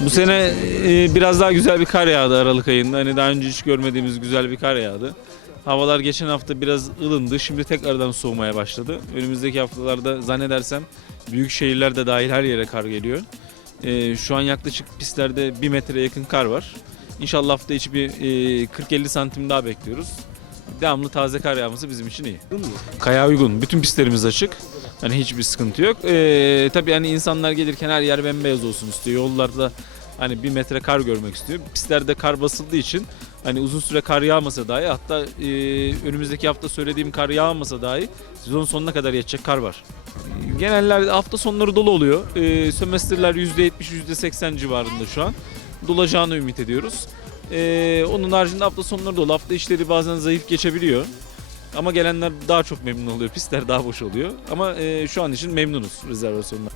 Bu sene e, biraz daha güzel bir kar yağdı Aralık ayında. Hani daha önce hiç görmediğimiz güzel bir kar yağdı. Havalar geçen hafta biraz ılındı. Şimdi tekrardan soğumaya başladı. Önümüzdeki haftalarda zannedersem büyük şehirler de dahil her yere kar geliyor. E, şu an yaklaşık pistlerde 1 metre yakın kar var. İnşallah hafta içi bir e, 40-50 santim daha bekliyoruz. Devamlı taze kar yağması bizim için iyi. Kaya uygun. Bütün pistlerimiz açık. Hani hiçbir sıkıntı yok. Ee, tabii hani insanlar gelirken her yer bembeyaz olsun istiyor. Yollarda hani bir metre kar görmek istiyor. Pistlerde kar basıldığı için hani uzun süre kar yağmasa dahi hatta e, önümüzdeki hafta söylediğim kar yağmasa dahi sezon sonuna kadar yetecek kar var. Genellerde hafta sonları dolu oluyor. E, sömestrler %70 %80 civarında şu an. Dolacağını ümit ediyoruz. E, onun haricinde hafta sonları dolu. Hafta işleri bazen zayıf geçebiliyor. Ama gelenler daha çok memnun oluyor. Pistler daha boş oluyor. Ama e, şu an için memnunuz rezervasyonlar.